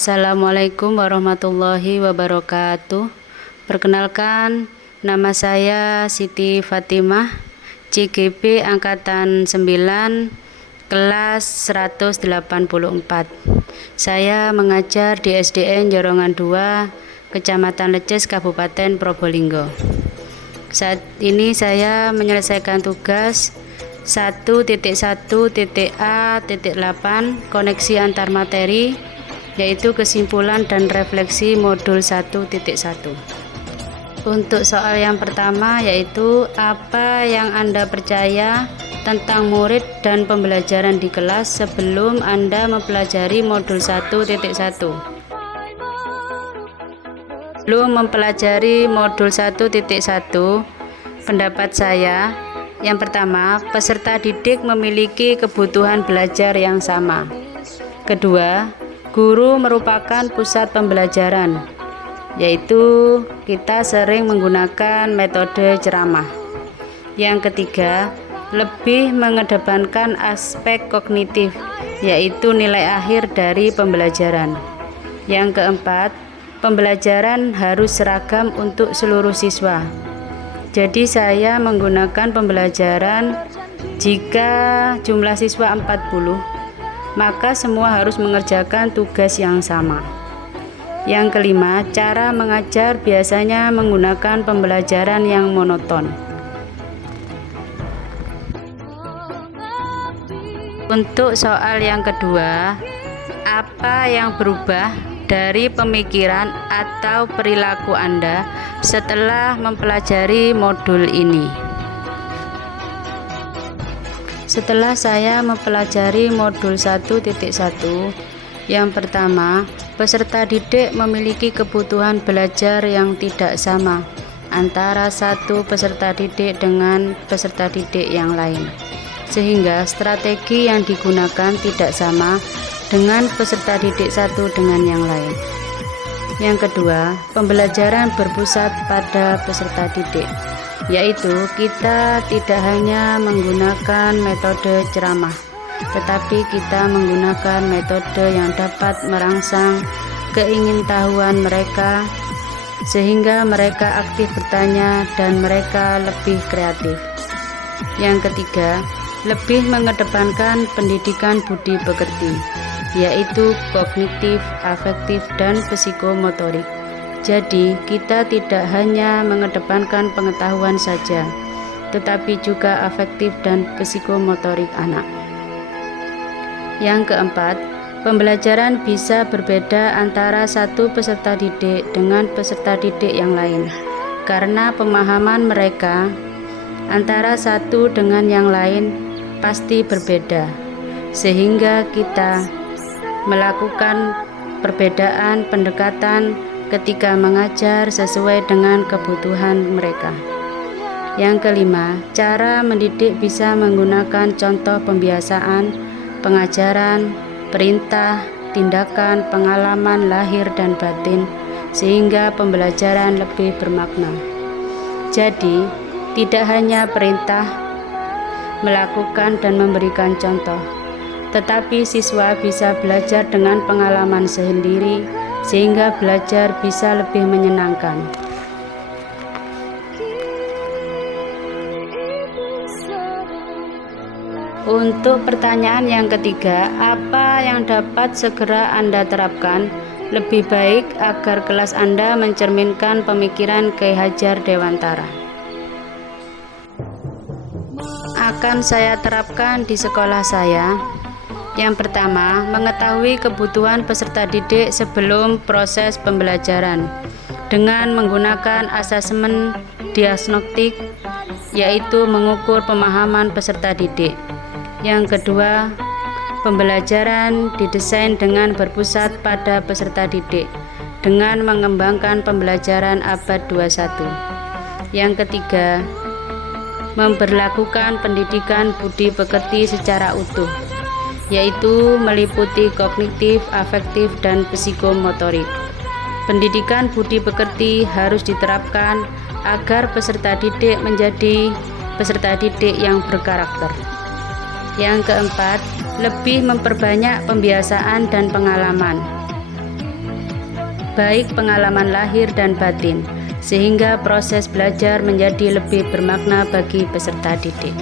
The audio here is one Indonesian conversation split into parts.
Assalamualaikum warahmatullahi wabarakatuh. Perkenalkan, nama saya Siti Fatimah, CGP Angkatan 9, kelas 184. Saya mengajar di SDN Jorongan 2, Kecamatan Leces, Kabupaten Probolinggo. Saat ini saya menyelesaikan tugas 1.1.A.8 koneksi antar materi, yaitu kesimpulan dan refleksi modul 1.1. Untuk soal yang pertama, yaitu apa yang Anda percaya tentang murid dan pembelajaran di kelas sebelum Anda mempelajari modul 1.1. Sebelum mempelajari modul 1.1, pendapat saya, yang pertama, peserta didik memiliki kebutuhan belajar yang sama. Kedua, guru merupakan pusat pembelajaran, yaitu kita sering menggunakan metode ceramah. Yang ketiga, lebih mengedepankan aspek kognitif, yaitu nilai akhir dari pembelajaran. Yang keempat, pembelajaran harus seragam untuk seluruh siswa. Jadi saya menggunakan pembelajaran jika jumlah siswa 40, maka semua harus mengerjakan tugas yang sama. Yang kelima, cara mengajar biasanya menggunakan pembelajaran yang monoton. Untuk soal yang kedua, apa yang berubah dari pemikiran atau perilaku Anda setelah mempelajari modul ini? Setelah saya mempelajari modul 1.1, yang pertama, peserta didik memiliki kebutuhan belajar yang tidak sama antara satu peserta didik dengan peserta didik yang lain, sehingga strategi yang digunakan tidak sama dengan peserta didik satu dengan yang lain. Yang kedua, pembelajaran berpusat pada peserta didik, yaitu kita tidak hanya menggunakan metode ceramah, tetapi kita menggunakan metode yang dapat merangsang keingintahuan mereka, sehingga mereka aktif bertanya dan mereka lebih kreatif. Yang ketiga, lebih mengedepankan pendidikan budi pekerti, yaitu kognitif, afektif, dan psikomotorik. Jadi, kita tidak hanya mengedepankan pengetahuan saja, tetapi juga afektif dan psikomotorik anak. Yang keempat, pembelajaran bisa berbeda antara satu peserta didik dengan peserta didik yang lain, karena pemahaman mereka antara satu dengan yang lain pasti berbeda, sehingga kita melakukan perbedaan pendekatan ketika mengajar sesuai dengan kebutuhan mereka. Yang kelima, cara mendidik bisa menggunakan contoh pembiasaan, pengajaran, perintah, tindakan, pengalaman lahir dan batin, sehingga pembelajaran lebih bermakna. Jadi, tidak hanya perintah, melakukan dan memberikan contoh, tetapi siswa bisa belajar dengan pengalaman sendiri, sehingga belajar bisa lebih menyenangkan. Untuk pertanyaan yang ketiga, apa yang dapat segera Anda terapkan lebih baik agar kelas Anda mencerminkan pemikiran Ki Hajar Dewantara? Akan saya terapkan di sekolah saya. Yang pertama, mengetahui kebutuhan peserta didik sebelum proses pembelajaran dengan menggunakan asesmen diagnostik, yaitu mengukur pemahaman peserta didik. Yang kedua, pembelajaran didesain dengan berpusat pada peserta didik dengan mengembangkan pembelajaran abad 21. Yang ketiga, memberlakukan pendidikan budi pekerti secara utuh, yaitu meliputi kognitif, afektif, dan psikomotorik. Pendidikan budi pekerti harus diterapkan agar peserta didik menjadi peserta didik yang berkarakter. Yang keempat, lebih memperbanyak pembiasaan dan pengalaman. baik pengalaman lahir dan batin, sehingga proses belajar menjadi lebih bermakna bagi peserta didik.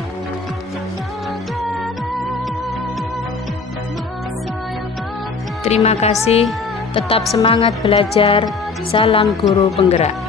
Terima kasih, tetap semangat belajar, salam guru penggerak.